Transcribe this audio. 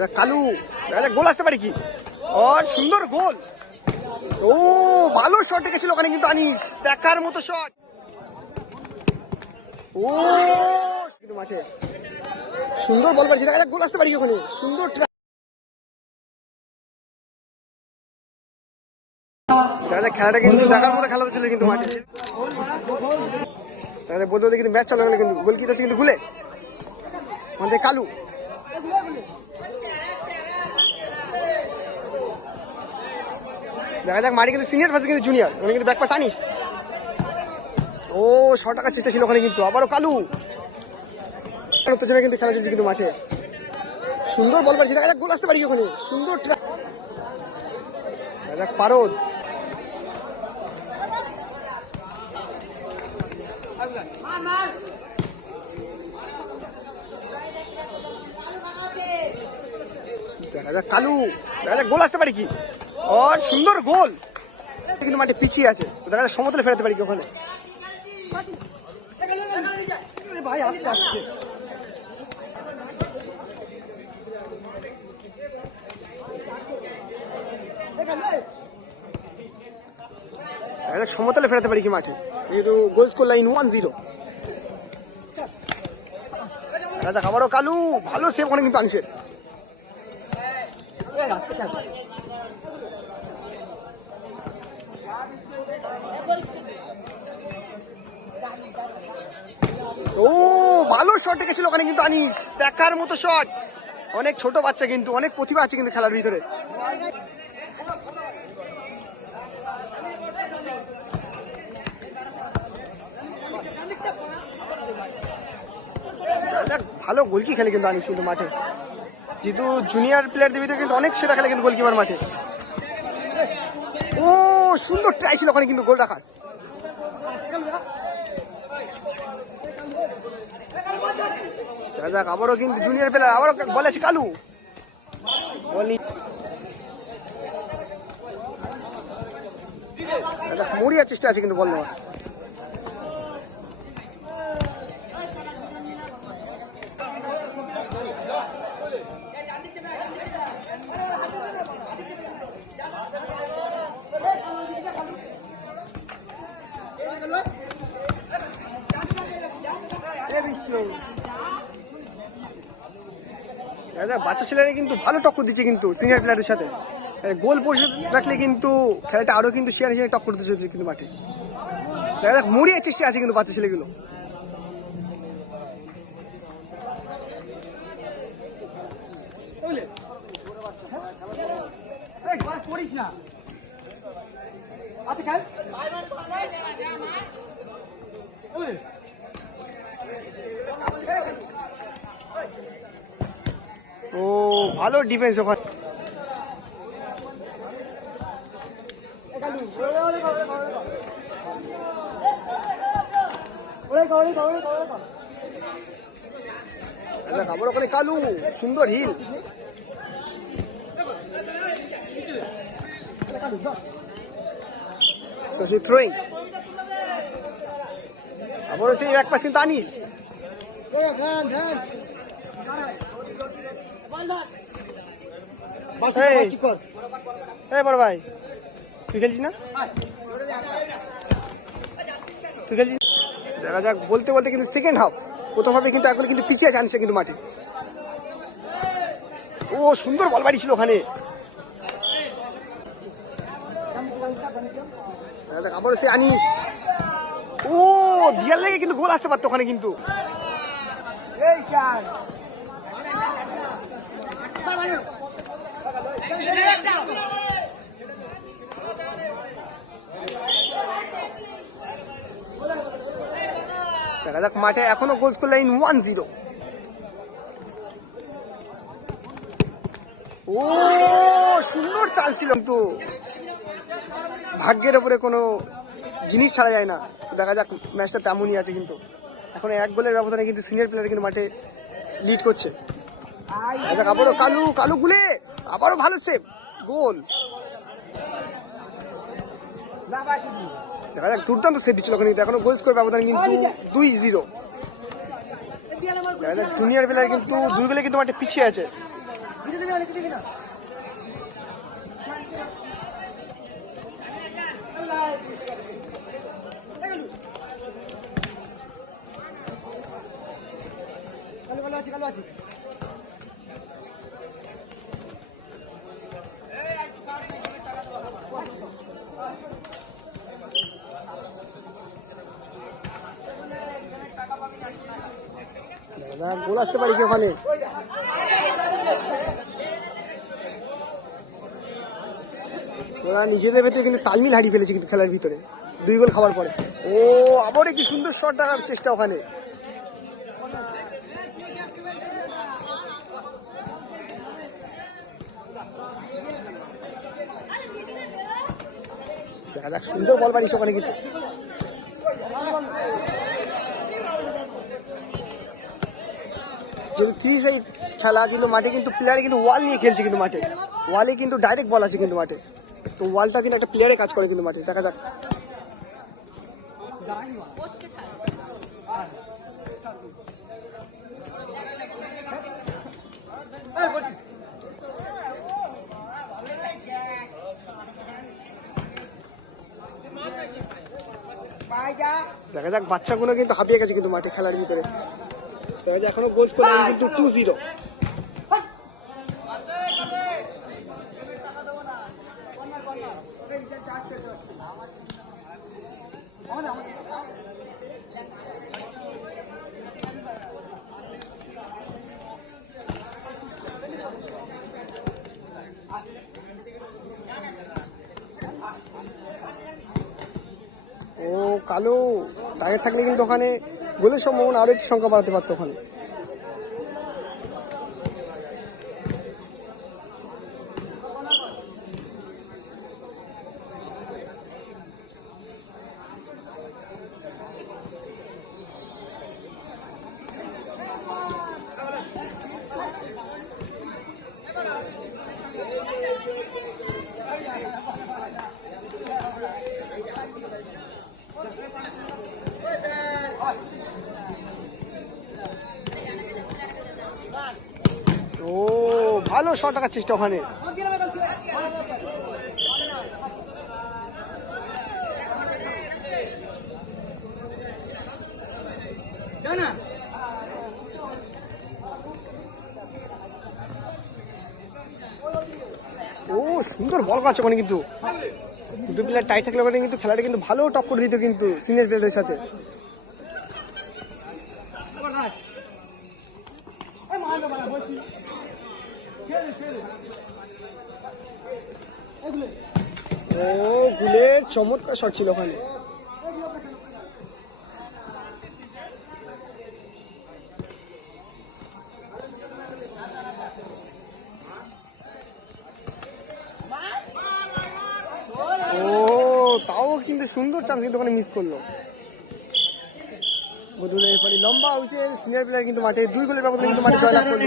যাক কালু। যাক গোল আসতে পারে কি? ও সুন্দর গোল। ও ভালো শট রেখেছিল ওখানে কিন্তু আনিস। দেখার মতো শট ও কিন্তু মাঠে। সুন্দর বল পারছি দেখা গোল আসতে পারি কি ওখানে? সুন্দর খেলাটা কিন্তু দেখার মতো খেলা ছিল কিন্তু মাঠে। তাহলে বলতে বলতে কিন্তু ম্যাচ চালু কিন্তু গোল কি হচ্ছে কিন্তু গুলে আমাদের কালু। দেখা যাক, মারি কিন্তু সিনিয়র ভার্সেস কিন্তু জুনিয়র কিন্তু ব্যাক পাস আনিস। ও ছ টাকা চেষ্টা ছিল ওখানে কিন্তু। আবারও কালু। উত্তেজনা কিন্তু খেলা চলছে কিন্তু মাঠে। সুন্দর বল পারছি দেখা যাক, গোল আসতে পারি ওখানে। সুন্দর দেখা যাক, পারদ। দেখা যাক, কালু। দেখা যাক, গোল আসতে পারে কি? ও সুন্দর গোল কিন্তু মাঠে পিছিয়ে আছে। দেখা যাক সমতলে ফেরাতে পারি ওখানে? ভাই আসতে আসছে সমতলে ফেরাতে পারি কি মাঠে? যেহেতু goal score line one zero যাক আবারও কালু। ভালো সেভ ওখানে কিন্তু আনছে। ও, ভালো শট রেখেছিল ওখানে কিন্তু আনিস। দেখার মতো শট অনেক ছোট বাচ্চা কিন্তু, অনেক প্রতিভা আছে কিন্তু খেলার ভিতরে। ভালো গোলকি খেলে কিন্তু আনিস কিন্তু মাঠে। যেহেতু জুনিয়র প্লেয়ারদের ভিতরে কিন্তু অনেক সেরা খেলে কিন্তু গোলকিপার মাঠে। সুন্দর ট্রাই ছিল ওখানে, কিন্তু গোল রাখার। যাক, আবারও কিন্তু জুনিয়র প্লেয়ার আবারও বলেছে কালু। মরিয়ার চেষ্টা আছে কিন্তু বল দাদা বাচ্চা ছেলেরা কিন্তু ভালো টক্কর দিচ্ছে কিন্তু সিনিয়র প্লেয়ারের সাথে। গোল পরিশোধ রাখলে কিন্তু খেলাটা আরও কিন্তু শেয়ার হিসেবে টক্কর দিচ্ছে কিন্তু মাঠে। দাদা মুড়িয়ে চেষ্টা আছে কিন্তু বাচ্চা ছেলেগুলো। করিস না। আচ্ছা খেল বুঝলি? ও ভালো ডিফেন্স ওখানে। আবার ওখানে কালু সুন্দর হিল শশী থ্রোয়িং আবারও সেই এক পাশ কিন্তু আনিস। এই। বড় ভাই তুই খেলছিস না? তুই খেলছিস? দেখা যাক বলতে বলতে কিন্তু সেকেন্ড হাফ প্রথম হাফে কিন্তু একবার কিন্তু পিছিয়ে আছে কিন্তু মাঠে। ও সুন্দর বল বাড়ি ছিল ওখানে। আবারও সে আনিস। ও দিয়ার লেগে কিন্তু গোল আসতে পারতো ওখানে কিন্তু। এই শান দেখা মাঠে এখনও goal score line one zero ও, সুন্দর চাল ছিল কিন্তু। ভাগ্যের ওপরে কোনো জিনিস ছাড়া যায় না। দেখা যাক ম্যাচটা তেমনই আছে কিন্তু। এখন এক গোলের ব্যবধানে কিন্তু সিনিয়র প্লেয়ার কিন্তু মাঠে লিড করছে। আবারও কালু কালু গুলে, আবারও ভালো সেভ গোল। দেখা যাক, দুর্দান্ত সেভ দিচ্ছিল ওখানে এখনও গোল স্কোর ব্যবধান কিন্তু দুই জিরো দেখা যাক জুনিয়র প্লেয়ার কিন্তু দুই বেলায় কিন্তু মাঠে পিছিয়ে আছে কিছু দিবি না কিছু দিবি না কালো কালো আছে কালো আছে দাদা গোল আসতে পারি কি ওখানে? ওরা নিজেদের ভেতরে কিন্তু তালমিল হারিয়ে ফেলেছে কিন্তু খেলার ভিতরে। দুই গোল খাওয়ার পরে। ও আবার কি সুন্দর শট ডাকার চেষ্টা ওখানে। দেখা যাক, সুন্দর বল বাড়িস ওখানে কিন্তু। যদি থ্রি সাইড খেলা, কিন্তু মাঠে কিন্তু প্লেয়ার কিন্তু ওয়াল নিয়ে খেলছে কিন্তু মাঠে। ওয়ালে কিন্তু ডাইরেক্ট বল আছে কিন্তু মাঠে। তো ওয়ালটা কিন্তু একটা প্লেয়ারে কাজ করে কিন্তু মাঠে, দেখা যাক। দেখা যাক, বাচ্চাগুলো কিন্তু হাঁপিয়ে গেছে কিন্তু মাঠে খেলার ভিতরে। যাক এখনও গোল স্কোর কিন্তু টু জিরো ও কালো টাইগার থাকলে কিন্তু ওখানে গোলের সম্ভাবনা আরও একটু সংখ্যা বাড়াতে পারতো ওখানে। ও, ভালো শট টাকার চেষ্টা ওখানে। ও, সুন্দর বল পাচ্ছে ওখানে কিন্তু। দুটো প্লেয়ার টাইট থাকলে ওখানে কিন্তু খেলাটা কিন্তু ভালো টক্কর দিত কিন্তু সিনিয়র প্লেয়ারদের সাথে। ও গুলের চমৎকার শট ছিল ওখানে। ও, তাও কিন্তু সুন্দর চান্স কিন্তু ওখানে মিস করল। বদুলের ফলে লম্বা হয়েছে। সিনিয়র প্লেয়ার কিন্তু মাঠে, দুই গোলের ব্যবধানে কিন্তু মাঠে জয়লাভ করল।